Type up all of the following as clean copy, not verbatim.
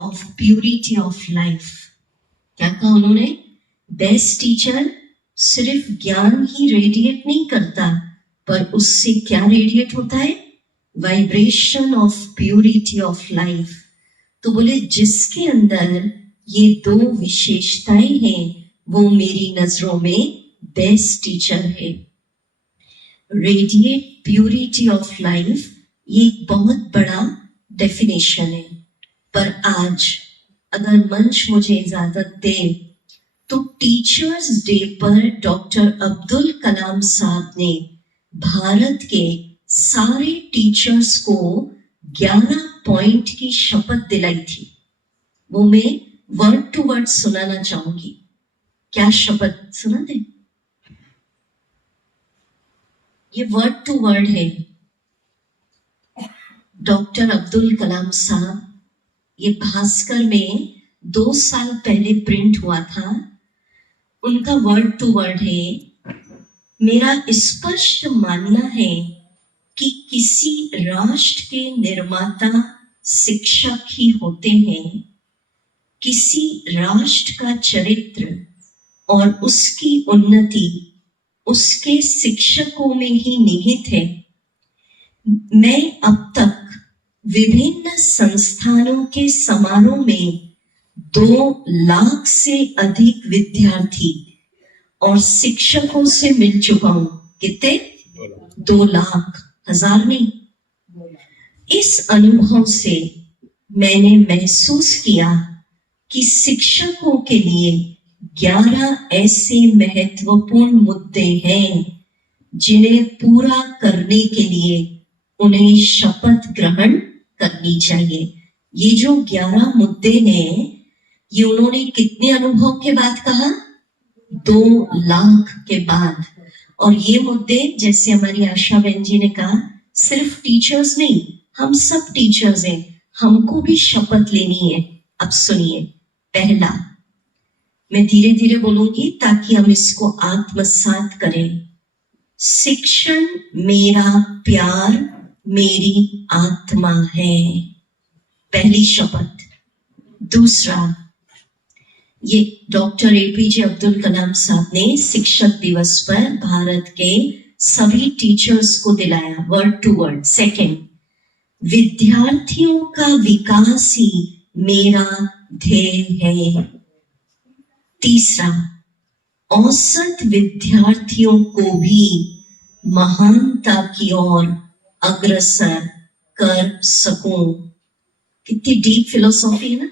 Of purity of life. क्या कहा उन्होंने? बेस्ट टीचर सिर्फ ज्ञान ही रेडिएट नहीं करता, पर उससे क्या रेडिएट होता है? Vibration of purity of life. तो बोले जिसके अंदर ये दो विशेषताएं हैं वो मेरी नजरों में बेस्ट टीचर है। रेडिएट प्यूरिटी ऑफ लाइफ ये एक बहुत बड़ा डेफिनेशन है, पर आज अगर मंच मुझे इजाजत दे तो टीचर्स डे पर डॉक्टर अब्दुल कलाम साहब ने भारत के सारे टीचर्स को 11 पॉइंट की शपथ दिलाई थी। वो मैं वर्ड टू वर्ड सुनाना चाहूंगी। क्या शपथ सुना दे? ये वर्ड टू वर्ड है। डॉक्टर अब्दुल कलाम साहब, ये भास्कर में 2 साल पहले प्रिंट हुआ था। उनका वर्ड टू वर्ड है, मेरा स्पष्ट मानना है कि किसी राष्ट्र के निर्माता शिक्षक ही होते हैं। किसी राष्ट्र का चरित्र और उसकी उन्नति उसके शिक्षकों में ही निहित है। मैं अब तक विभिन्न संस्थानों के समारोह में 2 लाख से अधिक विद्यार्थी और शिक्षकों से मिल चुका हूं। कितने? 2 लाख, 1000 नहीं। इस अनुभव से मैंने महसूस किया कि शिक्षकों के लिए 11 ऐसे महत्वपूर्ण मुद्दे हैं जिन्हें पूरा करने के लिए उन्हें शपथ ग्रहण करनी चाहिए। ये जो 11 मुद्दे हैं, ये उन्होंने कितने अनुभव के बाद कहा? 2 लाख के बाद। और ये मुद्दे, जैसे हमारी आशा बहन जी ने कहा, सिर्फ टीचर्स नहीं, हम सब टीचर्स हैं, हमको भी शपथ लेनी है। अब सुनिए, पहला, मैं धीरे धीरे बोलूंगी ताकि हम इसको आत्मसात करें। शिक्षण मेरा प्यार, मेरी आत्मा है। पहली शपथ। दूसरा, ये डॉक्टर एपीजे अब्दुल कलाम साहब ने शिक्षक दिवस पर भारत के सभी टीचर्स को दिलाया, वर्ड टू वर्ड। सेकंड, विद्यार्थियों का विकास ही मेरा ध्येय है। तीसरा, औसत विद्यार्थियों को भी महानता की ओर अग्रसर कर सकूं। कितनी डीप फिलोसॉफी है ना।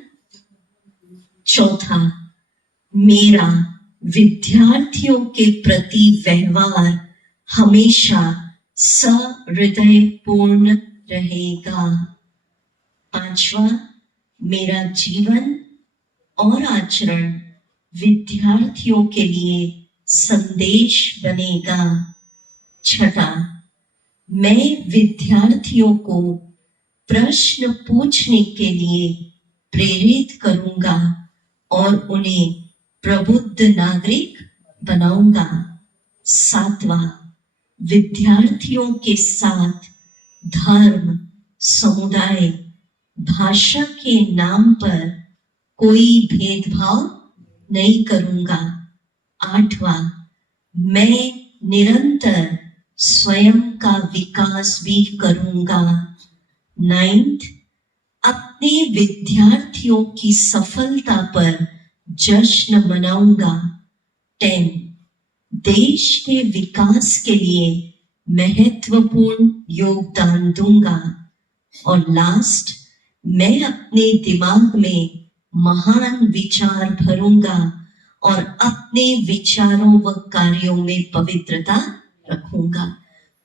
चौथा, मेरा विद्यार्थियों के प्रति व्यवहार हमेशा सहृदयपूर्ण रहेगा। पांचवा, मेरा जीवन और आचरण विद्यार्थियों के लिए संदेश बनेगा। छठा, मैं विद्यार्थियों को प्रश्न पूछने के लिए प्रेरित करूंगा और उन्हें प्रबुद्ध नागरिक बनाऊंगा। सातवां, विद्यार्थियों के साथ धर्म, समुदाय, भाषा के नाम पर कोई भेदभाव नहीं करूंगा। आठवां, मैं निरंतर स्वयं का विकास भी करूंगा। नाइन्थ, अपने विद्यार्थियों की सफलता पर जश्न मनाऊंगा। 10, देश के विकास के लिए महत्वपूर्ण योगदान दूंगा। और लास्ट, मैं अपने दिमाग में महान विचार भरूंगा और अपने विचारों व कार्यों में पवित्रता रखूंगा।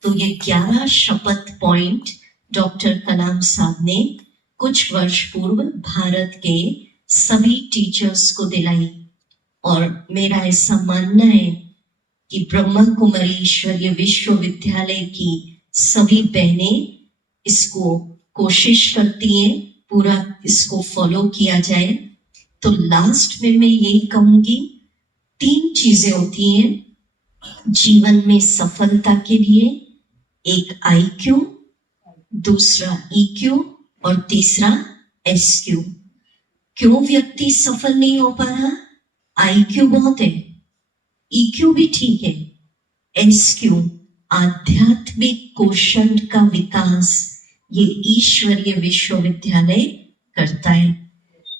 तो ये 11 शपथ पॉइंट डॉक्टर कलाम साहब ने कुछ वर्ष पूर्व भारत के सभी टीचर्स को दिलाई। और मेरा ऐसा मानना है कि ब्रह्मा कुमारी ईश्वरीय विश्वविद्यालय की सभी बहनें इसको कोशिश करती हैं, पूरा इसको फॉलो किया जाए। तो लास्ट में मैं यही कहूंगी, 3 चीजें होती हैं जीवन में सफलता के लिए। एक IQ, दूसरा EQ और तीसरा SQ। क्यों व्यक्ति सफल नहीं हो पा रहा? IQ बहुत है, EQ भी ठीक है, SQ आध्यात्मिक कौशल का विकास ये ईश्वरीय विश्वविद्यालय करता है।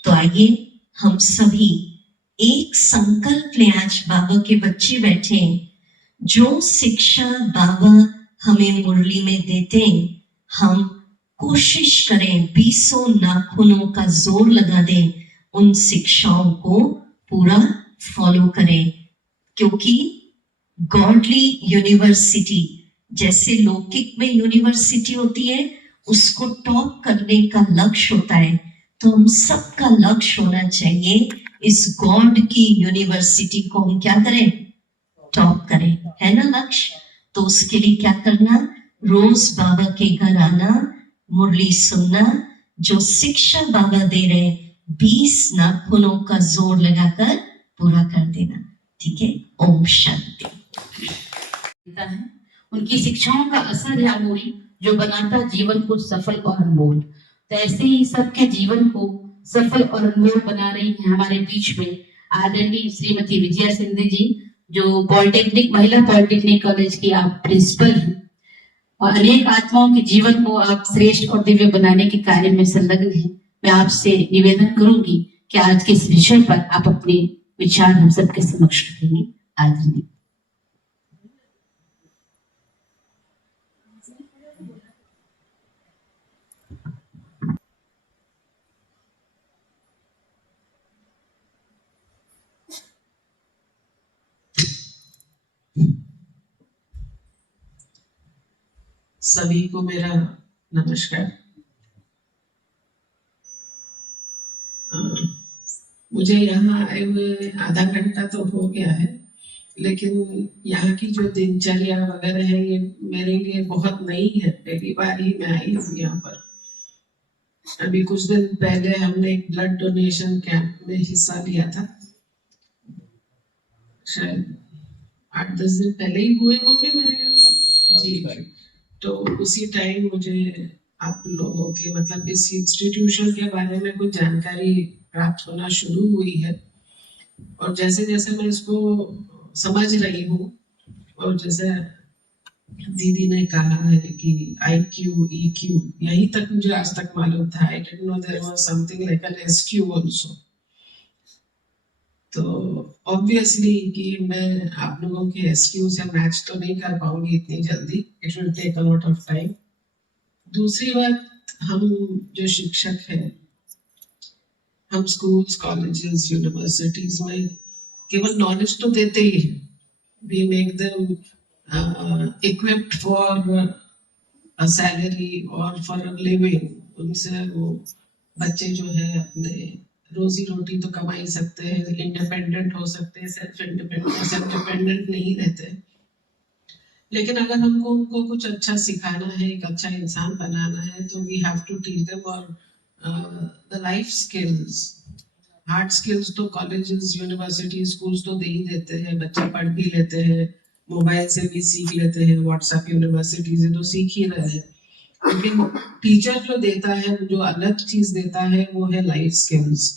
तो आइए हम सभी एक संकल्प ले, आज बाबा के बच्चे बैठे हैं, जो शिक्षा बाबा हमें मुरली में देते हैं, हम कोशिश करें 20 नाखूनों का जोर लगा दें, उन शिक्षाओं को पूरा फॉलो करें। क्योंकि गॉडली यूनिवर्सिटी, जैसे लौकिक में यूनिवर्सिटी होती है, उसको टॉप करने का लक्ष्य होता है, तो हम सबका लक्ष्य होना चाहिए इस गॉड की यूनिवर्सिटी को हम क्या करें? टॉप करें, है ना लक्ष्य? तो उसके लिए क्या करना? रोज बाबा के घर आना, मुरली सुनना, जो शिक्षा बाबा दे रहे 20 नाखूनों का जोर लगाकर पूरा कर देना। ठीक है? ओम शांति। उनकी शिक्षाओं का असर है अमूल, जो बनाता जीवन को सफल और अनमोल। तो ऐसे ही सबके जीवन को सफल और अनमोल बना रही है हमारे बीच में आदरणीय श्रीमती विजया सिंधे जी, जो पॉलिटेक्निक महिला पॉलिटेक्निक कॉलेज की आप प्रिंसिपल हैं, और अनेक आत्माओं के जीवन को आप श्रेष्ठ और दिव्य बनाने के कार्य में संलग्न हैं। मैं आपसे निवेदन करूंगी कि आज के इस विषय पर आप अपने विचार हम सबके समक्ष रखेंगे। आदरणीय सभी को मेरा नमस्कार। मुझे यहाँ आए हुए आधा घंटा तो हो गया है, लेकिन यहाँ की जो दिनचर्या वगैरह है ये मेरे लिए बहुत नई है। पहली बार ही मैं आई हूँ यहाँ पर। अभी कुछ दिन पहले हमने एक ब्लड डोनेशन कैंप में हिस्सा लिया था, शायद 8-10 दिन पहले ही हुए होंगे मेरे जी। तो उसी टाइम मुझे आप लोगों के मतलब इस इंस्टीट्यूशन के बारे में कुछ जानकारी प्राप्त होना शुरू हुई है, और जैसे जैसे मैं इसको समझ रही हूँ, और जैसे दीदी ने कहा है कि IQ EQ, यही तक मुझे आज तक मालूम था। I didn't know there was something like an SQ also. तो ऑब्वियसली कि मैं आप लोगों के SQ से मैच तो नहीं कर पाऊंगी इतनी जल्दी, it will take a lot of time. दूसरी बात, हम जो शिक्षक हैं, हम स्कूल्स कॉलेजेस यूनिवर्सिटीज में केवल नॉलेज तो देते ही हैं, we make them equipped for a salary or for a living। उनसे वो बच्चे जो है अपने रोजी रोटी तो कमा ही सकते हैं, इंडिपेंडेंट हो सकते हैं, सेल्फ डिपेंडेंट नहीं रहते। लेकिन अगर हमको उनको कुछ अच्छा सिखाना है, एक अच्छा इंसान बनाना है, तो we have to teach them और the life skills. Hard skills तो कॉलेजेस यूनिवर्सिटी स्कूल्स तो दे ही देते हैं, बच्चे पढ़ भी लेते हैं, मोबाइल से भी सीख लेते हैं, व्हाट्सएप यूनिवर्सिटी से तो सीख ही रहे हैं। लेकिन टीचर जो देता है, जो अलग चीज देता है, वो है लाइफ स्किल्स।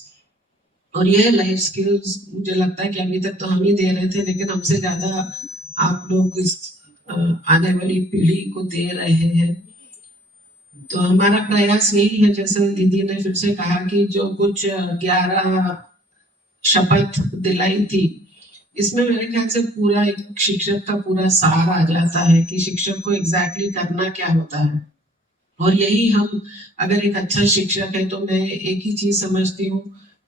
और ये लाइफ स्किल्स मुझे लगता है कि अभी तक तो हम ही दे रहे थे, लेकिन हमसे ज्यादा आप लोग इस आने वाली पीढ़ी को दे रहे हैं। तो हमारा प्रयास यही है, जैसे दीदी ने फिर से कहा कि जो कुछ 11 शपथ दिलाई थी, इसमें मेरे ख्याल से पूरा एक शिक्षक का पूरा सार आ जाता है कि शिक्षक को एग्जैक्टली करना क्या होता है। और यही हम, अगर एक अच्छा शिक्षक है तो मैं एक ही चीज समझती हूँ,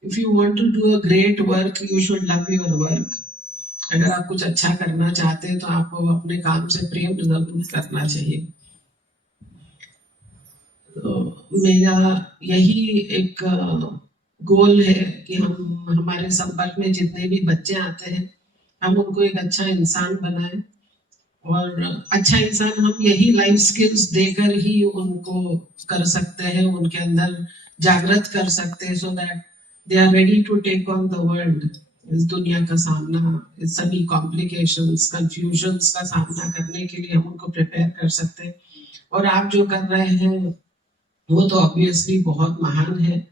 if you want to do a great work you should love your work. अगर आप कुछ अच्छा करना चाहते हैं तो आपको अपने काम से प्रेम जरूर करना चाहिए। तो मेरा यही एक गोल है कि हम हमारे संपर्क में जितने भी बच्चे आते हैं, हम उनको एक अच्छा इंसान बनाएं। और अच्छा इंसान हम यही लाइफ स्किल्स देकर ही उनको कर सकते हैं, उनके अंदर जागृत कर सकते हैं, so that they are ready to take on the world. इस दुनिया का सामना, इस सभी कॉम्प्लिकेशंस, कंफ्यूजन्स का सामना करने के लिए हम उनको प्रिपेयर कर सकते हैं। और आप जो कर रहे हैं वो तो ऑब्वियसली बहुत महान है।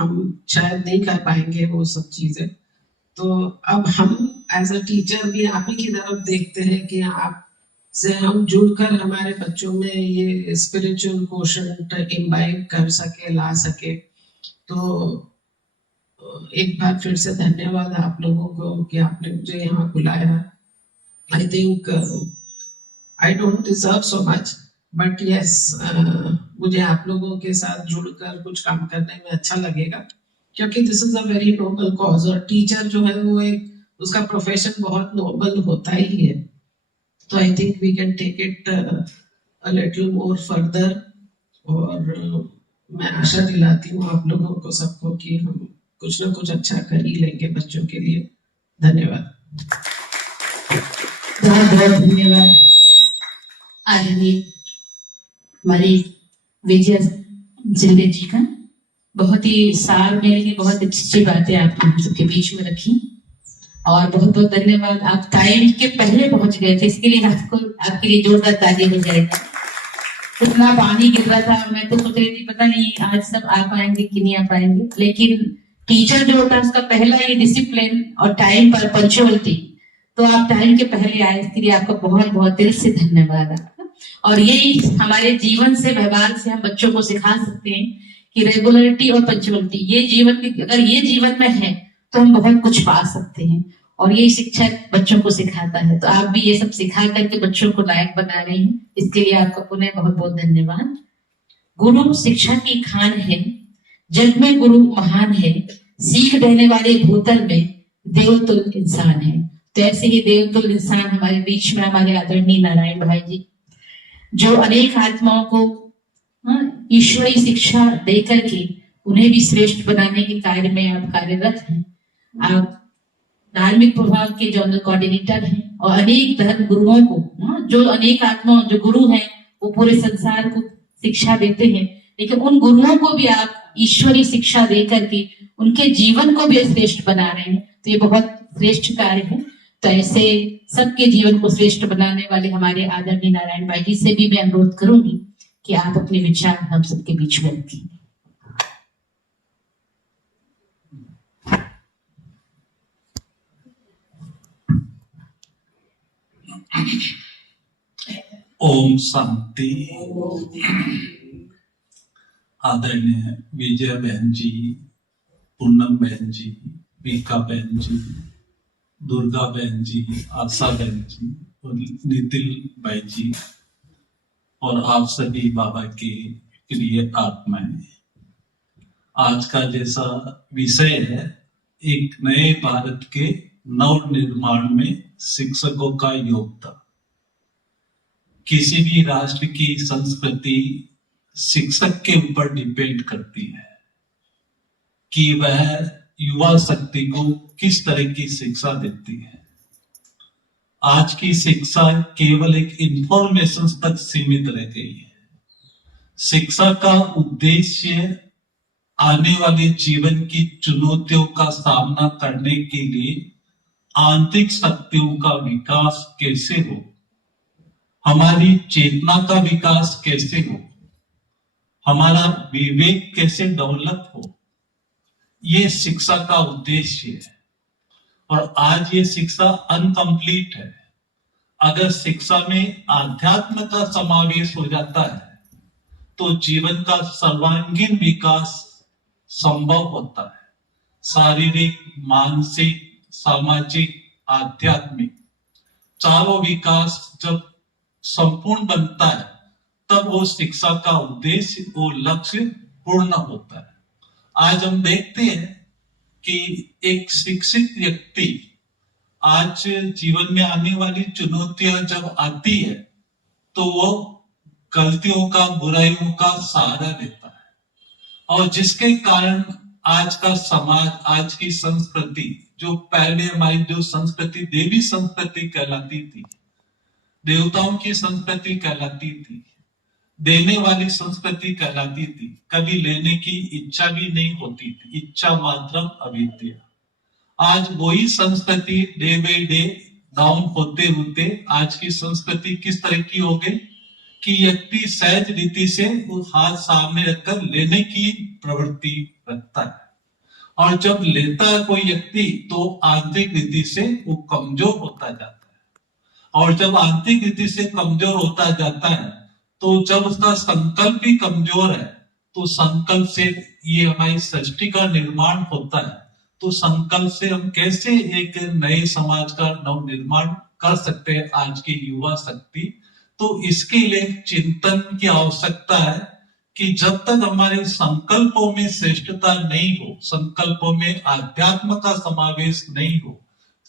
हम शायद नहीं कर पाएंगे वो सब चीजें। तो अब हम एज अ टीचर भी आप ही की तरफ देखते हैं कि आप से हम जुड़कर हमारे बच्चों में ये स्पिरिचुअल कोशंट इम्बाइब कर सके, ला सके। तो एक बार फिर से धन्यवाद आप लोगों को कि आपने मुझे यहाँ बुलाया। I think I don't deserve so much, but yes मुझे आप लोगों के साथ जुड़कर कुछ काम करने में अच्छा लगेगा, क्योंकि this is a very noble cause. और टीचर जो है वो एक उसका प्रोफेशन बहुत नोबल होता ही है। तो I think we can take it a little more further. और मैं आशा दिलाती हूँ आप लोगों को सबको कि हम कुछ ना कुछ अच्छा कर ही लेंगे बच्चों के लिए। धन्यवाद। बहुत बहुत धन्यवाद आदरणीय हमारी विजय जिंदे जी का। बहुत ही सार में लेकिन बहुत अच्छी बातें आपने हम सबके बीच में रखी। और बहुत बहुत धन्यवाद, आप टाइम के पहले पहुंच गए थे, इसके लिए आपको आपके लिए जोरदार ताली हो जाएगा। इतना पानी गिर रहा था, मैं तो सोच रही थी पता नहीं आज सब आ पाएंगे कि नहीं आ पाएंगे, लेकिन टीचर जो होता है उसका पहला ये डिसिप्लिन और टाइम पर पंक्चुअलिटी। तो आप टाइम के पहले आए, इसके लिए आपका बहुत बहुत दिल से धन्यवाद आपका। और यही हमारे जीवन से, व्यवहार से हम बच्चों को सिखा सकते हैं कि रेगुलरिटी और पंक्चुअलिटी ये जीवन की, अगर ये जीवन में है तो हम बहुत कुछ पा सकते हैं। और ये शिक्षक बच्चों को सिखाता है, तो आप भी ये सब सिखा करके बच्चों को लायक बना रहे हैं, इसके लिए आपका पुनः बहुत बहुत धन्यवाद। गुरु शिक्षा की खान है, जग में गुरु महान है, सीख देने वाले भूतल में देवतुल्य इंसान है। तो ऐसे ही देवतुल्य इंसान हमारे बीच में हमारे आदरणीय नारायण भाई जी, जो अनेक आत्माओं को ईश्वरीय शिक्षा देकर के उन्हें भी श्रेष्ठ बनाने के कार्य में आप कार्यरत हैं। आप धार्मिक प्रभाव के जनरल कोऑर्डिनेटर हैं और अनेक धर्म गुरुओं को, जो अनेक आत्मा जो गुरु हैं वो पूरे संसार को शिक्षा देते हैं, लेकिन उन गुरुओं को भी आप ईश्वरीय शिक्षा देकर के उनके जीवन को भी श्रेष्ठ बना रहे हैं। तो ये बहुत श्रेष्ठ कार्य है। तो ऐसे सबके जीवन को श्रेष्ठ बनाने वाले हमारे आदरणीय नारायण भाई जी से भी मैं अनुरोध करूंगी कि आप अपने विचार हम सबके बीच में रखें। ओम शांति। आदरणीय विजय बहन जी, पूनम बहन जी, वीका बहन जी, दुर्गा बहन जी, आशा बहन जी और नितिन भाई जी और आप सभी बाबा के प्रिय आत्माएं, आज का जैसा विषय है एक नए भारत के नव निर्माण में शिक्षकों का योगदान। किसी भी राष्ट्र की संस्कृति शिक्षक के ऊपर डिपेंड करती है कि वह युवा शक्ति को किस तरह की शिक्षा देती है। आज की शिक्षा केवल एक इंफॉर्मेशन तक सीमित रह गई है। शिक्षा का उद्देश्य आने वाले जीवन की चुनौतियों का सामना करने के लिए आंतरिक शक्तियों का विकास कैसे हो, हमारी चेतना का विकास कैसे हो, हमारा विवेक कैसे डेवलप हो, ये शिक्षा का उद्देश्य है। और आज ये शिक्षा अनकंप्लीट है। अगर शिक्षा में आध्यात्म का समावेश हो जाता है तो जीवन का सर्वांगीण विकास संभव होता है। शारीरिक, मानसिक, सामाजिक, आध्यात्मिक चारों विकास जब संपूर्ण बनता है तब वो शिक्षा का उद्देश्य, वो लक्ष्य पूर्ण होता है। आज हम देखते हैं कि एक शिक्षित व्यक्ति आज जीवन में आने वाली चुनौतियां जब आती है तो वो गलतियों का, बुराइयों का सहारा लेता है। और जिसके कारण आज का समाज, आज की संस्कृति, जो पहले हमारी जो संस्कृति देवी संस्कृति कहलाती थी, देवताओं की संस्कृति कहलाती थी, देने वाली संस्कृति कहलाती थी, कभी लेने की इच्छा भी नहीं होती थी, इच्छा मात्र अविद्या। आज वही संस्कृति डे बाय डे डाउन होते होते आज की संस्कृति किस तरह की हो गई कि व्यक्ति सहज रीति से वो हाथ सामने रखकर लेने की प्रवृत्ति रखता है। और जब लेता है कोई व्यक्ति तो आंतरिक रीति से वो कमजोर होता जाता है, और जब आंतरिक रीति से कमजोर होता जाता है तो जब उसका संकल्प भी कमजोर है तो संकल्प से ये हमारी सृष्टि का निर्माण होता है। तो संकल्प से हम कैसे एक नए समाज का नव निर्माण कर सकते हैं आज की युवा शक्ति। तो इसके लिए चिंतन की आवश्यकता है कि जब तक हमारे संकल्पों में श्रेष्ठता नहीं हो, संकल्पों में आध्यात्म का समावेश नहीं हो,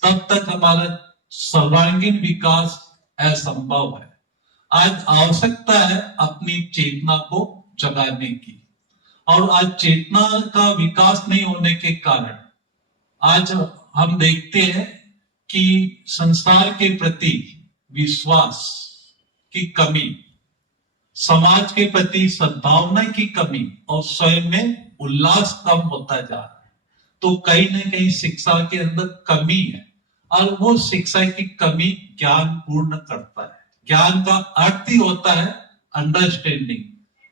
तब तक हमारा सर्वांगीण विकास असंभव है। आज आवश्यकता है अपनी चेतना को जगाने की, और आज चेतना का विकास नहीं होने के कारण आज हम देखते हैं कि संसार के प्रति विश्वास की कमी, समाज के प्रति सद्भावना की कमी और स्वयं में उल्लास कम होता जा रहा है। तो कहीं ना कहीं शिक्षा के अंदर कमी है, और वो शिक्षा की कमी ज्ञान पूर्ण करता है। ज्ञान का अर्थ ही होता है understanding,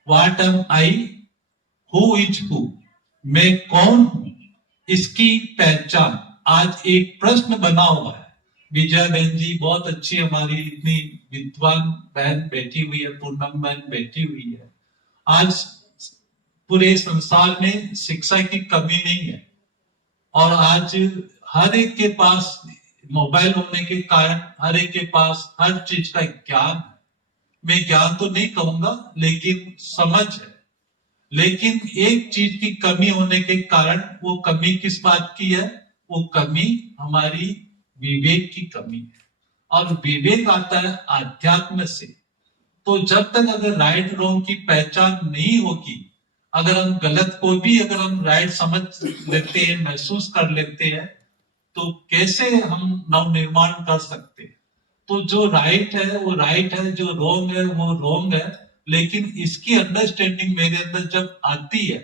what am I, who is who, मैं कौन हूं, इसकी पहचान। आज एक प्रश्न बना हुआ है, विजया बहन जी बहुत अच्छी, हमारी इतनी विद्वान बहन बैठी हुई है, पूनम बहन बैठी हुई है। आज पूरे संसार में शिक्षा की कमी नहीं है, और आज हर एक के पास मोबाइल होने के कारण हर एक के पास हर चीज का ज्ञान है। मैं ज्ञान तो नहीं कहूंगा, लेकिन समझ है। लेकिन एक चीज की कमी होने के कारण, वो कमी किस बात की है? वो कमी हमारी विवेक की कमी है, और विवेक आता है आध्यात्म से। तो जब तक अगर राइट रॉन्ग की पहचान नहीं होगी, अगर हम गलत को भी अगर हम राइट समझ लेते हैं, महसूस कर लेते हैं, तो कैसे हम नव निर्माण कर सकते हैं? तो जो राइट है वो राइट है, जो रॉन्ग है वो रॉन्ग है। लेकिन इसकी अंडरस्टैंडिंग मेरे अंदर जब आती है,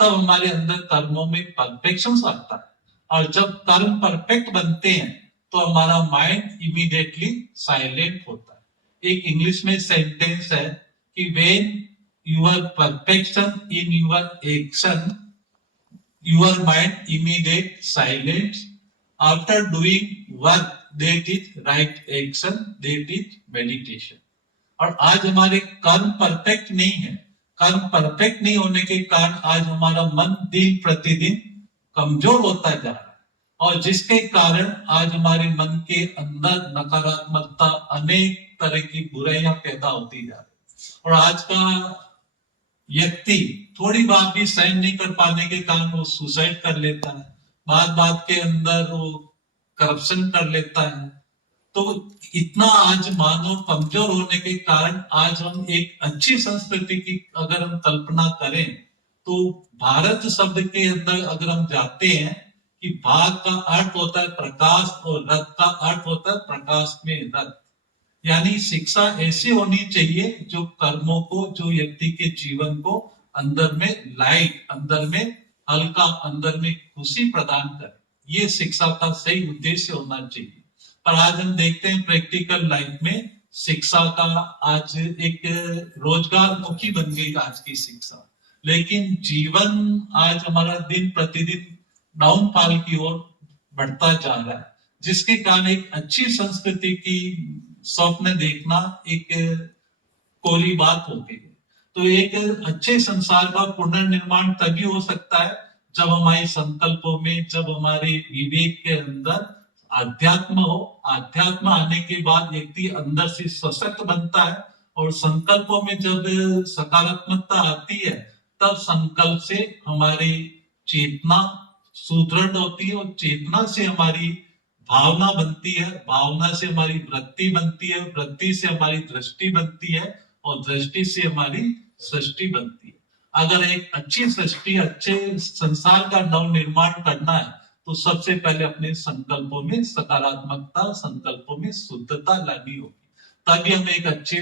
तब हमारे अंदर कर्मों में परफेक्शन आता है, और जब कर्म परफेक्ट बनते हैं तो हमारा माइंड इमीडिएटली साइलेंट होता है। एक इंग्लिश में सेंटेंस है कि when your perfection in your action, your mind immediate silent, after doing work that is right action, that is meditation। और आज हमारे कर्म परफेक्ट नहीं है। कर्म परफेक्ट नहीं होने के कारण आज हमारा मन दिन प्रतिदिन कमजोर होता जा रहा है, और जिसके कारण आज हमारे मन के अंदर नकारात्मकता, अनेक तरह की बुराइयां पैदा होती जा रही। और आज का व्यक्ति थोड़ी बात भी सहन नहीं कर पाने के कारण वो सुसाइड कर लेता है, बात बात के अंदर वो करप्शन कर लेता है। तो इतना आज मानव कमजोर होने के कारण आज हम एक अच्छी संस्कृति की अगर हम कल्पना करें, तो भारत शब्द के अंदर अगर हम जाते हैं कि भाग का अर्थ होता है प्रकाश, और रथ का अर्थ होता है प्रकाश में रथ। यानी शिक्षा ऐसी होनी चाहिए जो कर्मों को, जो व्यक्ति के जीवन को अंदर में लाइट, अंदर में हल्का, अंदर में खुशी प्रदान करे। ये शिक्षा का सही उद्देश्य होना चाहिए। पर आज हम देखते हैं प्रैक्टिकल लाइफ में शिक्षा का आज एक रोजगार मुखी बन गई आज की शिक्षा, लेकिन जीवन आज हमारा दिन प्रतिदिन डाउनफॉल की ओर बढ़ता जा रहा है, जिसके कारण एक अच्छी संस्कृति की स्वप्न देखना एक कोरी बात हो गई। तो एक अच्छे संसार का पुनर्निर्माण तभी हो सकता है जब हमारे संकल्पों में, जब हमारे विवेक के अंदर आध्यात्म हो। आध्यात्म आने के बाद व्यक्ति अंदर से सशक्त बनता है, और संकल्पों में जब सकारात्मकता आती है, तब संकल्प से हमारी चेतना सुदृढ़ होती है, और चेतना से हमारी भावना बनती है, भावना से हमारी वृत्ति बनती है, वृत्ति से हमारी दृष्टि बनती है, और दृष्टि से हमारी सृष्टि बनती है। अगर एक अच्छी सृष्टि, अच्छे संसार का नव निर्माण करना है, तो सबसे पहले अपने संकल्पों में सकारात्मकता, संकल्पों में शुद्धता लानी होगी, तभी हम एक अच्छे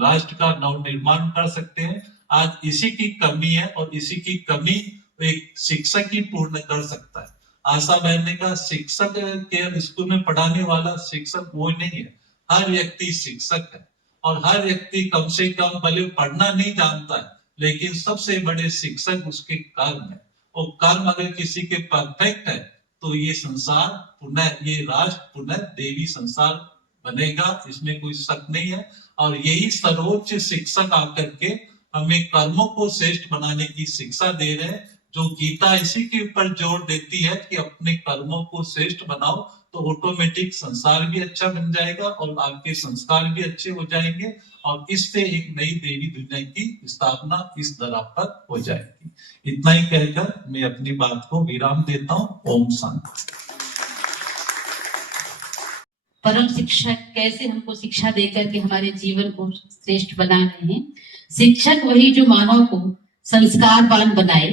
राष्ट्र का नव निर्माण कर सकते हैं। आज इसी की कमी है, और इसी की कमी एक शिक्षक ही पूर्ण कर सकता है। आशा बहन ने कहा, शिक्षक केवल स्कूल में पढ़ाने वाला शिक्षक वो नहीं है, हर व्यक्ति शिक्षक है। और हर व्यक्ति कम से कम भले पढ़ना नहीं जानता है, लेकिन सबसे बड़े शिक्षक उसके कर्म है। और कर्म अगर किसी के परफेक्ट है तो ये संसार पुनः, ये राष्ट्र पुनः देवी संसार बनेगा, इसमें कोई शक नहीं है। और यही सर्वोच्च शिक्षक आकर के हमें कर्मों को श्रेष्ठ बनाने की शिक्षा दे रहे हैं, जो गीता इसी के ऊपर जोर देती है कि अपने कर्मों को श्रेष्ठ बनाओ, तो ऑटोमेटिक संसार भी अच्छा बन जाएगा और आपके संस्कार भी अच्छे हो जाएंगे, और इससे एक नई देवी दुनिया की स्थापना इस धरा पर हो जाएगी। इतना ही कहकर मैं अपनी बात को विराम देता हूँ। ओम शांति। परम शिक्षक कैसे हमको शिक्षा देकर के हमारे जीवन को श्रेष्ठ बना रहे हैं। शिक्षक वही जो मानव को संस्कारवान बनाए,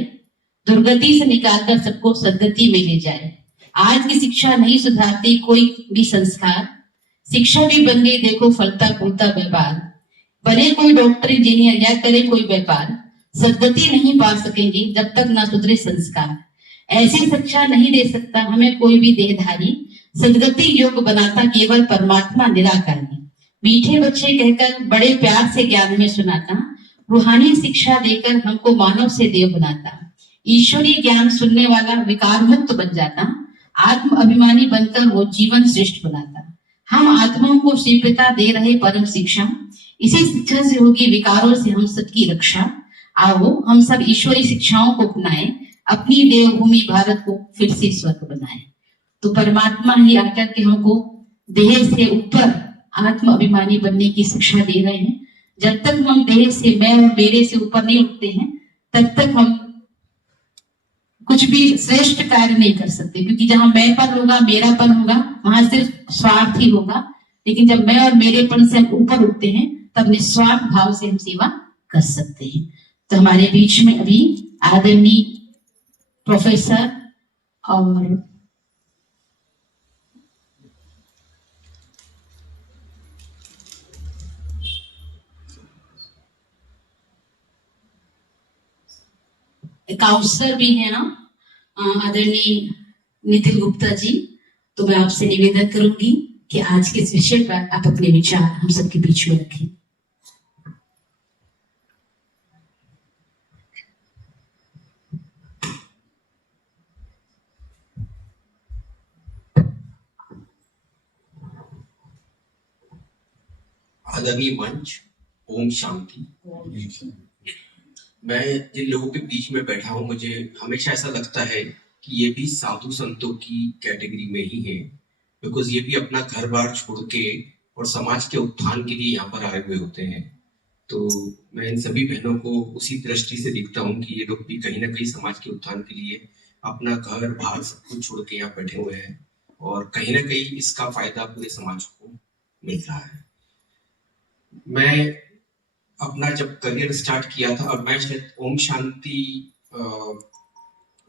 दुर्गति से निकालकर सबको सद्गति में ले जाए। आज की शिक्षा नहीं सुधारती कोई भी संस्कार, शिक्षा भी बन गई देखो फलता फूलता व्यापार। बने कोई डॉक्टर इंजीनियर या करे कोई व्यापार, सद्गति नहीं पा सकेंगे जब तक ना सुधरे संस्कार। ऐसी शिक्षा नहीं दे सकता हमें कोई भी देहधारी, सद्गति योग बनाता केवल परमात्मा निराकारी। मीठे बच्चे कहकर बड़े प्यार से ज्ञान में सुनाता, रूहानी शिक्षा देकर हमको मानव से देव बनाता। ईश्वरीय ज्ञान सुनने वाला विकार मुक्त बन जाता, आत्म अभिमानी बनकर वो जीवन श्रेष्ठ बनाता। हम आत्माओं को श्री पिता दे रहे परम शिक्षा, इसी शिक्षा से होगी विकारों से हम सबकी रक्षा। आओ हम सब ईश्वरीय शिक्षाओं को अपनाएं, अपनी देवभूमि भारत को फिर से स्वर्ग बनाएं। तो परमात्मा ही आकर के हमको देह से ऊपर आत्म अभिमानी बनने की शिक्षा दे रहे हैं। जब तक हम देह से, मैं और मेरे से ऊपर नहीं उठते हैं, तब तक हम कुछ भी श्रेष्ठ कार्य नहीं कर सकते, क्योंकि जहां मैंपन होगा, मेरापन होगा, वहां सिर्फ स्वार्थ ही होगा। लेकिन जब मैं और मेरेपन से हम ऊपर उठते हैं, तब निस्वार्थ भाव से हम सेवा कर सकते हैं। तो हमारे बीच में अभी आदरणीय प्रोफेसर और काउंसलर भी हैं ना, आदरणीय नितिन गुप्ता जी। तो मैं आपसे निवेदन करूंगी कि आज के इस विषय पर आप अपने विचार हम सबके बीच में रखें। आदरणीय मंच, ओम शांति। मैं जिन लोगों के बीच में बैठा हूं, मुझे हमेशा ऐसा लगता है कि ये भी साधु संतों की कैटेगरी में ही है, बिकॉज ये भी अपना घर बार छोड़ के और समाज के उत्थान के लिए यहाँ पर आए हुए होते हैं। तो मैं इन सभी बहनों को उसी दृष्टि से देखता हूँ कि ये लोग भी कहीं ना कहीं समाज के उत्थान के लिए अपना घर बार सब कुछ छोड़ के यहाँ बैठे हुए हैं, और कहीं ना कहीं इसका फायदा पूरे समाज को मिल रहा है। मैं अपना जब करियर स्टार्ट किया था, और मैं शायद ओम शांति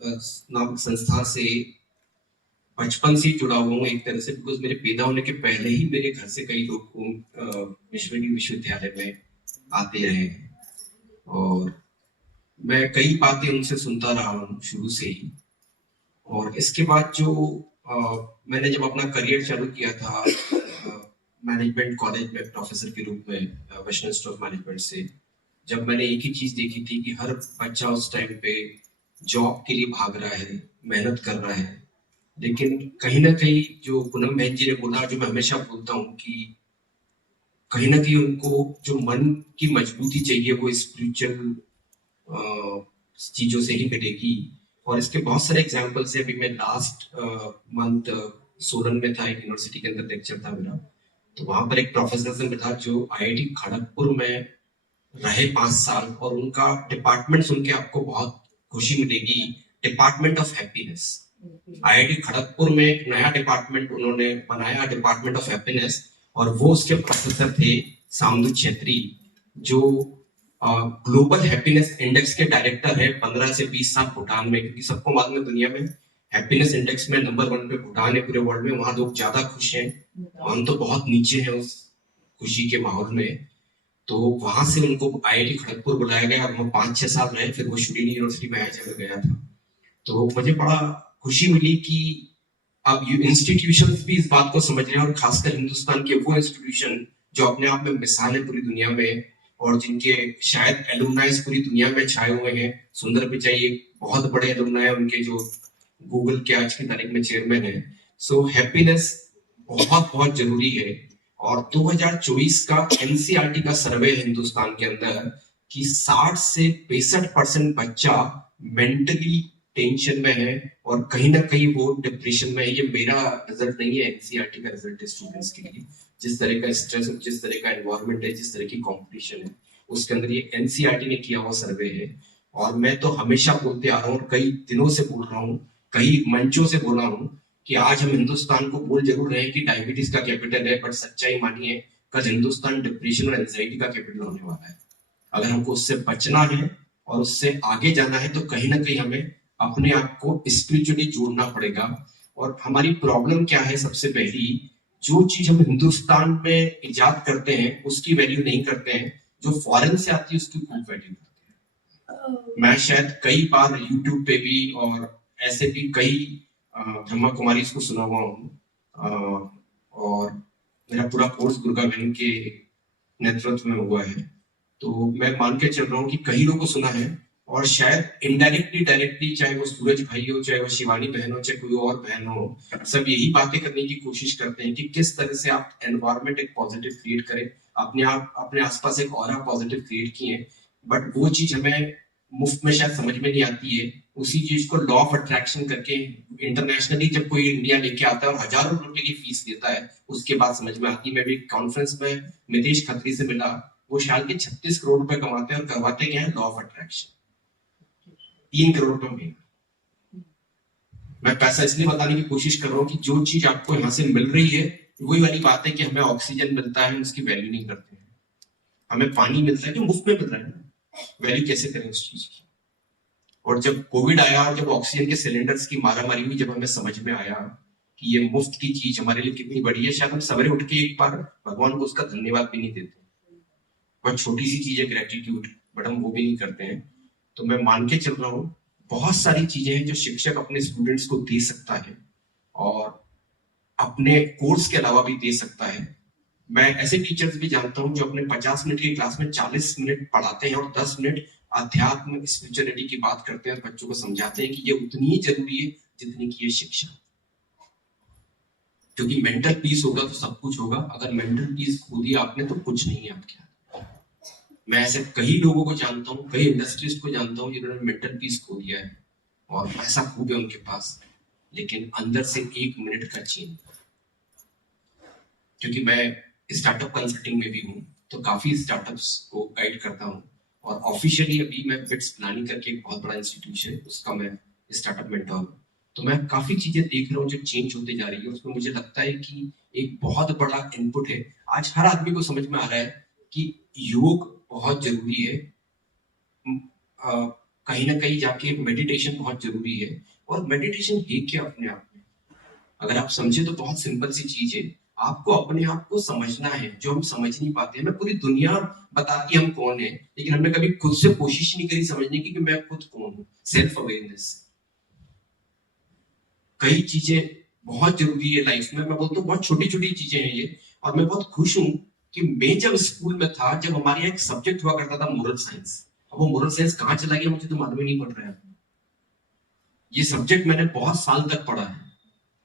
नामक संस्था से बचपन से जुड़ा हुआ हूँ एक तरह से, बिकॉज मेरे पैदा होने के पहले ही मेरे घर से कई लोग विश्वविद्यालय में आते रहे हैं, और मैं कई बातें उनसे सुनता रहा हूँ शुरू से ही। और इसके बाद जो मैंने जब अपना करियर चालू किया था मैनेजमेंट कॉलेज में प्रोफेसर के रूप में वैष्णव इंस्टीट्यूट ऑफ मैनेजमेंट से, जब मैंने एक ही चीज देखी थी कि हर बच्चा उस टाइम पे जॉब के लिए भाग रहा है, मेहनत कर रहा है, लेकिन कहीं ना कहीं जो पूनम बहन जी ने बोला, जो मैं हमेशा बोलता हूँ कि कहीं ना कहीं उनको जो मन की मजबूती चाहिए वो स्पिरिचुअल चीजों से ही मिलेगी। और इसके बहुत सारे एग्जाम्पल्स है। अभी मैं लास्ट मंथ सोलन में था, एक यूनिवर्सिटी के अंदर लेक्चर था मेरा, तो वहां पर एक प्रोफेसर से मिला जो IIT खड़गपुर में रहे 5 साल, और उनका डिपार्टमेंट सुन के आपको बहुत खुशी मिलेगी, department of happiness. IIT Kharagpur में एक नया डिपार्टमेंट उन्होंने बनाया, डिपार्टमेंट ऑफ हैप्पीनेस, और वो उसके प्रोफेसर थे सामदू छेत्री, जो ग्लोबल हैप्पीनेस इंडेक्स के डायरेक्टर है 15 से 20 साल भूटान में, क्योंकि सबको मालूम है दुनिया में हैप्पीनेस इंडेक्स में नंबर 1 पे भूटान है पूरे वर्ल्ड में। वहां लोग ज्यादा खुश हैं, हम तो बहुत नीचे हैं उस खुशी के माहौल में। तो वहां से उनको IIT खड़गपुर बुलाया गया, और वो 5-6 साल रहे, फिर वो शूटिंग यूनिवर्सिटी में आया जगह गया था। तो मुझे बड़ा खुशी मिली कि अब इंस्टीट्यूशंस भी इस बात को समझ रहे हैं, और खासकर हिंदुस्तान के वो इंस्टीट्यूशन जो अपने आप में मिसाल है पूरी दुनिया में, और जिनके शायद एलुमनाइज पूरी दुनिया में छाए हुए हैं। सुंदर पिचाई एक बहुत बड़े एलुमनाई उनके जो गूगल के आज की तारीख में चेयरमैन है। सो हैप्पीनेस बहुत बहुत जरूरी है। और 2024 का एनसीईआरटी का सर्वे है हिंदुस्तान के अंदर कि 60 से 65% बच्चा मेंटली टेंशन में है और कहीं ना कहीं वो डिप्रेशन में है। ये मेरा रिजल्ट नहीं है, एनसीईआरटी का रिजल्ट है स्टूडेंट्स के लिए। जिस तरह का स्ट्रेस, जिस तरह का एनवायरनमेंट है, जिस तरह की कंपटीशन है, उसके अंदर ये एनसीईआरटी ने किया हुआ सर्वे है। और मैं तो हमेशा बोलते आ रहा हूँ, कई दिनों से बोल रहा हूँ, कई मंचों से बोला हूँ कि आज हम हिंदुस्तान को बोल जरूर रहे हैं कि डायबिटीज का कैपिटल है, बट सच्चाई मानिए कल हिंदुस्तान डिप्रेशन और एंजाइटी का कैपिटल होने वाला है। अगर हमको उससे बचना है और उससे आगे जाना है तो कहीं ना कहीं हमें अपने आप को स्पिरिचुअली जोड़ना पड़ेगा। और हमारी प्रॉब्लम क्या है, सबसे पहली जो चीज हम हिंदुस्तान में इजाद करते हैं उसकी वैल्यू नहीं करते हैं, जो फॉरेन से आती है उसकी खूब वैल्यू करते हैं। मैं शायद कई बार यूट्यूब पे भी और ऐसे भी कई ब्रह्मा कुमारी को सुना हुआ हूँ, और मेरा पूरा कोर्स दुर्गा बहन के नेतृत्व में हुआ है। तो मैं मान के चल रहा हूँ कि कई लोगों को सुना है, और शायद इनडायरेक्टली डायरेक्टली, चाहे वो सूरज भाई हो, चाहे वो शिवानी बहन हो, चाहे कोई और बहन हो, सब यही बातें करने की कोशिश करते हैं कि किस तरह से आप एनवायरनमेंट एक पॉजिटिव क्रिएट करें, अपने आसपास एक ऑरा पॉजिटिव क्रिएट किए। बट वो चीज हमें मुफ्त में शायद समझ में नहीं आती है। उसी चीज को लॉ ऑफ अट्रैक्शन करके इंटरनेशनली जब कोई इंडिया लेके आता है और हजारों रुपए की फीस देता है, उसके बाद समझ में आती है। मैं भी कॉन्फ्रेंस में नितेश खत्री से मिला, वो साल के 36 करोड़ रुपए कमाते हैं और करवाते क्या है, लॉ ऑफ अट्रैक्शन, 3 करोड़ रुपए महीना। मैं पैसा इसलिए बताने की कोशिश कर रहा हूँ कि जो चीज आपको यहाँ से मिल रही है, वही वाली बात है कि हमें ऑक्सीजन मिलता है, उसकी वैल्यू नहीं करते हैं। हमें पानी मिलता है जो मुफ्त में मिल रहा है, वैल्यू कैसे करें उस चीज की। और जब कोविड आया और जब ऑक्सीजन के सिलेंडर्स की मारामारी हुई, जब हमें समझ में आया कि ये मुफ्त की चीज हमारे लिए कितनी बड़ी है, शायद हम सवेरे उठ के एक बार भगवान को उसका धन्यवाद भी नहीं देते। बहुत छोटी सी चीज है ग्रेटिट्यूड, बट हम वो भी नहीं करते हैं। तो मैं मान के चल रहा हूँ बहुत सारी चीजें हैं जो शिक्षक अपने स्टूडेंट्स को दे सकता है और अपने कोर्स के अलावा भी दे सकता है। मैं ऐसे टीचर्स भी जानता हूं जो अपने 50 मिनट की क्लास में 40 मिनट पढ़ाते हैं और 10 मिनट अध्यात्म स्पिरिचुअलिटी की बात करते हैं और बच्चों को समझाते हैं कि ये उतनी ही जरूरी है जितनी की ये शिक्षा। क्योंकि मेंटल पीस होगा तो सब कुछ होगा, अगर मेंटल पीस खो दिया आपने तो कुछ नहीं है आपके हाथ। मैं ऐसे कई लोगों को जानता हूँ, कई इंडस्ट्रीज को जानता हूँ जिन्होंने मेंटल पीस खो दिया है और पैसा खूब है उनके पास, लेकिन अंदर से 1 मिनट का चैन। क्योंकि मैं स्टार्टअप कंसल्टिंग में भी हूँ तो काफी स्टार्टअप्स को गाइड करता हूँ, और ऑफिशियली अभी मैं बिट्स प्लानिंग करके एक बहुत बड़ा इंस्टीट्यूशन है उसका मैं स्टार्टअप मेंटर हूँ। तो मैं काफी चीजें देख रहा हूँ जो चेंज होते जा रही है, उसमें मुझे लगता है कि एक बहुत बड़ा इनपुट है। आज हर आदमी को समझ में आ रहा है कि योग बहुत जरूरी है, कहीं ना कहीं जाके मेडिटेशन बहुत जरूरी है। और मेडिटेशन है क्या अपने आप में, अगर आप समझे तो बहुत सिंपल सी चीज है, आपको अपने आप को समझना है, जो हम समझ नहीं पाते। हमें पूरी दुनिया बताती है हम कौन है, लेकिन हमने कभी खुद से कोशिश नहीं करी समझने की कि मैं खुद कौन हूँ। सेल्फ अवेयरनेस, कई चीजें बहुत जरूरी है लाइफ में। मैं बोलता हूँ बहुत छोटी छोटी चीजें हैं ये, और मैं बहुत खुश हूँ कि मैं जब स्कूल में था, जब हमारे यहाँ एक सब्जेक्ट हुआ करता था मोरल साइंस, अब वो मोरल साइंस कहाँ चला गया मुझे तो मालूम ही नहीं पड़ रहा है। ये सब्जेक्ट मैंने बहुत साल तक पढ़ा है,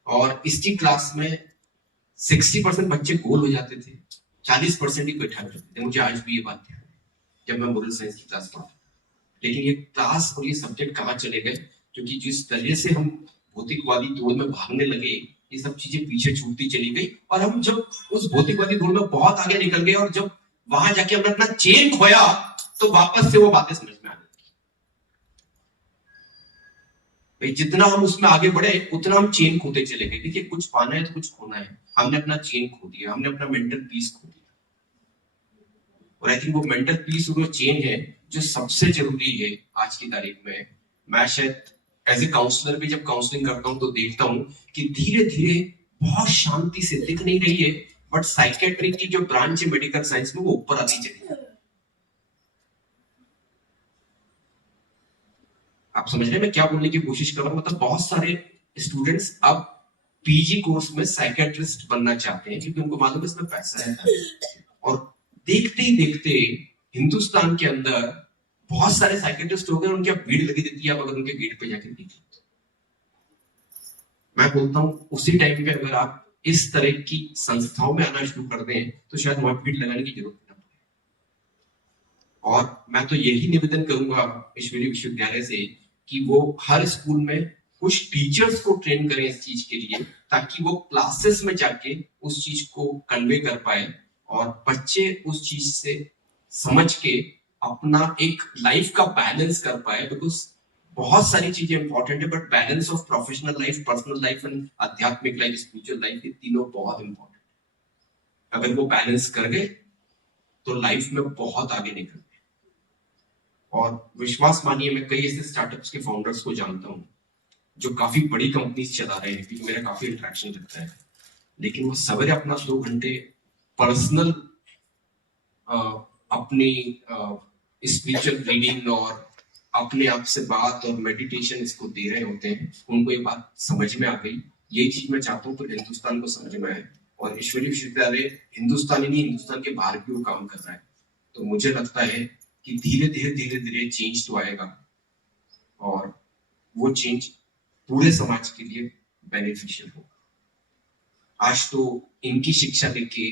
और इसकी क्लास में 60% बच्चे गोल हो जाते थे, 40% ही बैठा करते थे। मुझे आज भी ये बात ध्यान है जब मैं मोरल साइंस की क्लास पढ़ा। लेकिन ये क्लास और ये सब्जेक्ट कहाँ चले गए, क्योंकि जिस तरह से हम भौतिकवादी दौड़ में भागने लगे, ये सब चीजें पीछे छूटती चली गई। और हम जब उस भौतिकवादी दौड़ में बहुत आगे निकल गए और जब वहां जाके हमने अपना चेन खोया, तो वापस से वो बातें समझ में आने लगी। जितना हम उसमें आगे बढ़े उतना हम चेन खोते चले गए। देखिए, कुछ पाना है तो कुछ खोना है। हमने अपना चेन खो दिया, हमने अपना मेंटल पीस खो दिया। और आई थिंक वो मेंटल पीस और वो चेन है जो सबसे जरूरी है आज की तारीख में। मैं शायद एज ए काउंसलर भी जब काउंसलिंग करता हूं तो देखता हूं कि धीरे धीरे बहुत शांति से दिख नहीं रही है, बट साइकेट्री की जो ब्रांच है मेडिकल साइंस में वो ऊपर आती चली है। आप समझ रहे हैं मैं क्या बोलने की कोशिश कर रहा हूं? मतलब बहुत सारे स्टूडेंट्स अब पीजी कोर्स में साइकेट्रिस्ट बनना चाहते हैं क्योंकि उनको मालूम है इसमें पैसा है। और देखते ही देखते हिंदुस्तान के अंदर बहुत सारे साइकेट्रिस्ट हो गए, उनकी अब भीड़ लगी रहती है, आप अगर उनके गेट पे जाके देखें। मैं बोलता हूँ उसी टाइम पे अगर आप इस तरह की संस्थाओं में आना शुरू कर दें तो शायद वहां भीड़ लगाने की जरूरत ना पड़े। और मैं तो यही निवेदन करूंगा ईश्वरीय विश्वविद्यालय से कि वो हर स्कूल में कुछ टीचर्स को ट्रेन करें इस चीज के लिए, ताकि वो क्लासेस में जाके उस चीज को कन्वे कर पाए और बच्चे उस चीज से समझ के अपना एक लाइफ का बैलेंस कर पाए। बिकॉज बहुत सारी चीजें इंपॉर्टेंट है, but balance of professional life, personal life and आध्यात्मिक लाइफ, स्पिरिचुअल लाइफ, ये तीनों बहुत इंपॉर्टेंट है। अगर वो बैलेंस कर गए तो लाइफ में बहुत आगे निकल गए। और विश्वास मानिए, मैं कई ऐसे स्टार्टअप्स के फाउंडर्स को जानता हूँ जो काफी बड़ी कंपनीज चला रहे हैं, क्योंकि मेरा काफी इंटरेक्शन रहता है, लेकिन वो सवेरे अपना 2 घंटे पर्सनल अपनी स्पिरिचुअल रीडिंग और अपने आप से बात और मेडिटेशन इसको दे रहे होते हैं। उनको ये बात समझ में आ गई। ये चीज मैं चाहता हूँ पूरे हिंदुस्तान को समझ में आए, और ईश्वरीय विश्वविद्यालय हिंदुस्तानी नहीं, हिंदुस्तान के बाहर भी वो काम कर रहा है। तो मुझे लगता है कि धीरे धीरे चेंज तो आएगा, और वो चेंज पूरे समाज के लिए बेनिफिशियल होगा। आज तो इनकी शिक्षा लेके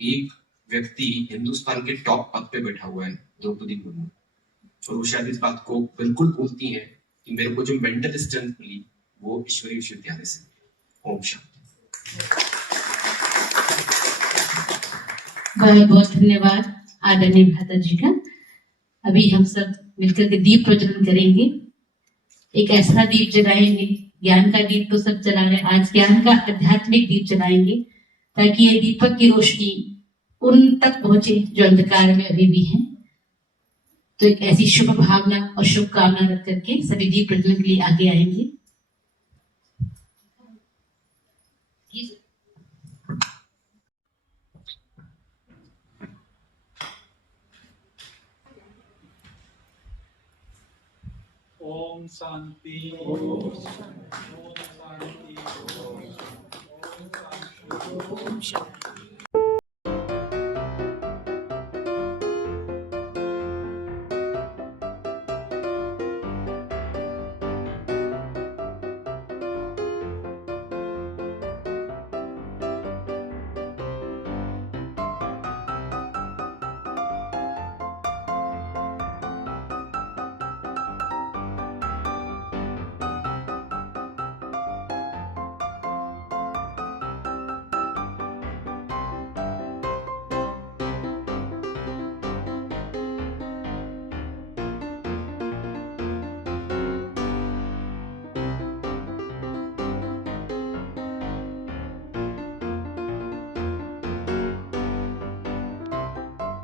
एक व्यक्ति हिंदुस्तान के टॉप पद पे बैठा हुआ है, द्रौपदी मुर्मू, और वो शायद इस बात को बिल्कुल बोलती हैं कि मेरे को जो मेंटल स्ट्रेंथ मिली वो ईश्वरीय विश्वविद्यालय से मिली। ओम शांति। बहुत बहुत धन्यवाद आदरणीय भ्राता जी का। अभी हम सब मिलकर के दीप प्रज्वलन करेंगे। एक ऐसा दीप जलाएंगे, ज्ञान का दीप तो सब जला रहे हैं, आज ज्ञान का आध्यात्मिक दीप जलाएंगे, ताकि ये दीपक की रोशनी उन तक पहुंचे जो अंधकार में अभी भी हैं। तो एक ऐसी शुभ भावना और शुभकामना रख करके सभी दीप प्रज्वलन के लिए आगे आएंगे। ओम शांति, ओम शांति, ओम शांति।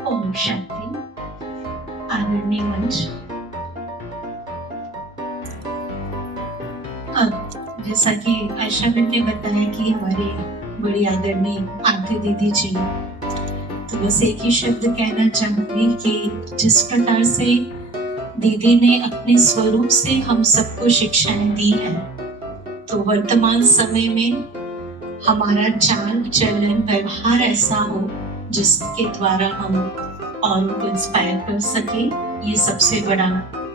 ओम शांति। आदरणीय मंच, अब जैसा कि आयशा मैम ने बताया कि हमारी बड़ी आदरणीय आरती दीदी जी, तो बस एक ही शब्द कहना चाहूंगी कि जिस प्रकार से दीदी ने अपने स्वरूप से हम सबको शिक्षाएं दी है, तो वर्तमान समय में हमारा चाल चलन व्यवहार ऐसा हो जिसके द्वारा हम और को इंस्पायर कर सके। ये सबसे बड़ा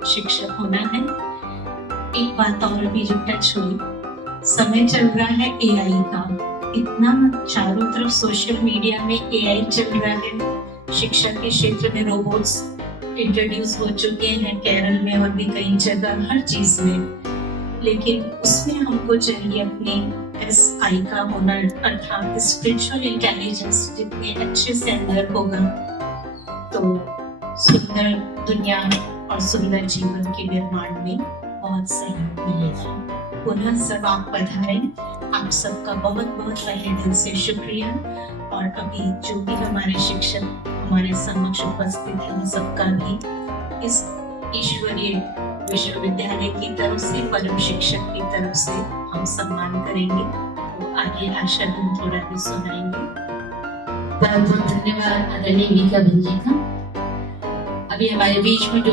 शिक्षक होना है। एक बात और अभी जो टच हुई, समय चल रहा है एआई का, इतना चारों तरफ सोशल मीडिया में एआई चल रहा है। शिक्षा के क्षेत्र में रोबोट्स इंट्रोड्यूस हो चुके हैं, केरल में और भी कई जगह, हर चीज में। लेकिन उसमें हमको चाहिए अपनी SI का होना, अर्थात स्पिरिचुअल इंटेलिजेंस जितने अच्छे से अंदर होगा तो सुंदर दुनिया और सुंदर जीवन के निर्माण में बहुत सहयोग मिलेगा। पुनः सब आप पधारें, आप सबका बहुत बहुत तहे दिल से शुक्रिया। और अभी जो भी हमारे शिक्षक हमारे समक्ष उपस्थित हैं, उन सबका भी इस ईश्वरीय विश्वविद्यालय की तरफ से, परम शिक्षक की तरफ से हम सम्मान करेंगे। तो आगे आशा हम थोड़ा भी सुनाएंगे। बहुत बहुत धन्यवाद आदरणीय मीका बहन जी का। अभी हमारे बीच में जो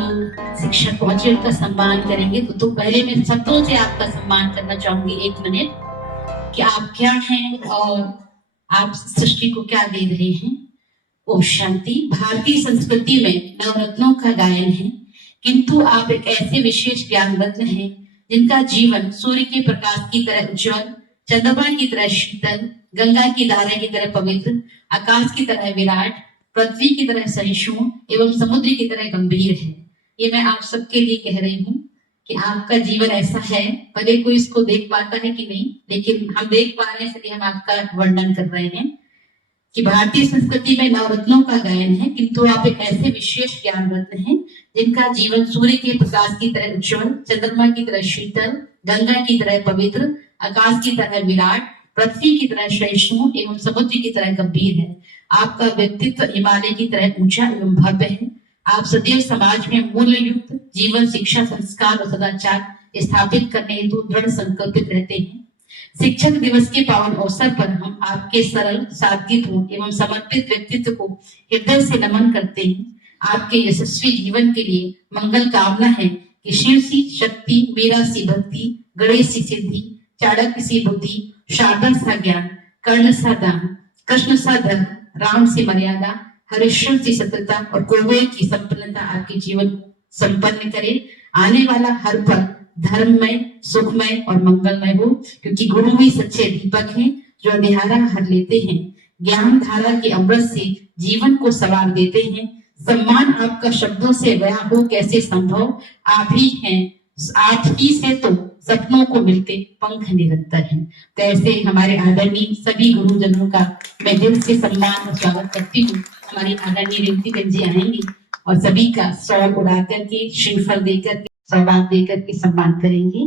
शिक्षक पहुंचे उनका सम्मान करेंगे। तो पहले मैं शब्दों से आपका सम्मान करना चाहूंगी, 1 मिनट, कि आप क्या हैं और आप सृष्टि को क्या दे रहे हैं। ओम शांति। भारतीय संस्कृति में नवरत्नों का गायन है किंतु आप एक ऐसे विशेष ज्ञान रत्न हैं जिनका जीवन सूर्य के प्रकाश की तरह उज्ज्वल, चंद्रमा की तरह शीतल, गंगा की धारा की तरह पवित्र, आकाश की तरह विराट, पृथ्वी की तरह सहिष्णु एवं समुद्र की तरह गंभीर है। ये मैं आप सबके लिए कह रही हूँ कि आपका जीवन ऐसा है, भले कोई इसको देख पाता है कि नहीं, लेकिन हम देख पा रहे हैं इसलिए हम आपका वर्णन कर रहे हैं कि भारतीय संस्कृति में नवरत्नों का गायन है, किंतु आप एक ऐसे विशेष ज्ञान रत्न हैं जिनका जीवन सूर्य के प्रकाश की तरह उज्ज्वल, चंद्रमा की तरह शीतल, गंगा की तरह पवित्र, आकाश की तरह विराट, पृथ्वी की तरह सहिष्णु एवं समुद्र की तरह गंभीर है। आपका व्यक्तित्व हिमालय की तरह ऊंचा एवं भव्य है। आप सदैव समाज में मूल्य युक्त जीवन, शिक्षा, संस्कार और सदाचार स्थापित करने हेतु दृढ़ संकल्पित रहते हैं। शिक्षक दिवस के पावन अवसर पर हम आपके सरल, सादगीपूर्ण एवं समर्पित व्यक्तित्व को हृदय से नमन करते हैं। आपके यशस्वी जीवन के लिए मंगल कामना है कि शिव सी शक्ति, मीरा सी भक्ति, गणेश सी सिद्धि, चाणक्य सी बुद्धि, शारदा सा ज्ञान, कर्ण सा दान, कृष्ण सा धर्म, राम से मर्यादा, हरिश्चंद्र की सत्यता और कुबेर की संपन्नता आपके जीवन को संपन्न करे। आने वाला हर पल धर्ममय, सुखमय और मंगलमय हो, क्योंकि गुरु ही सच्चे दीपक हैं जो अंधियारा हर लेते हैं, ज्ञान धारा के अमृत से जीवन को सवार देते हैं। सम्मान आपका शब्दों से बयां हो कैसे संभव, आप ही हैं, आप ही से तो सपनों को मिलते पंख निरंतर हैं। तो ऐसे हमारे आदरणीय सभी गुरुजनों का मैं दिल से सम्मान और स्वागत करती हूँ। हमारी आदरणीय रिंकी बहन जी आएंगी और सभी का सौर उड़ा करके, श्रीफल देकर के, सौगात देकर के सम्मान करेंगी।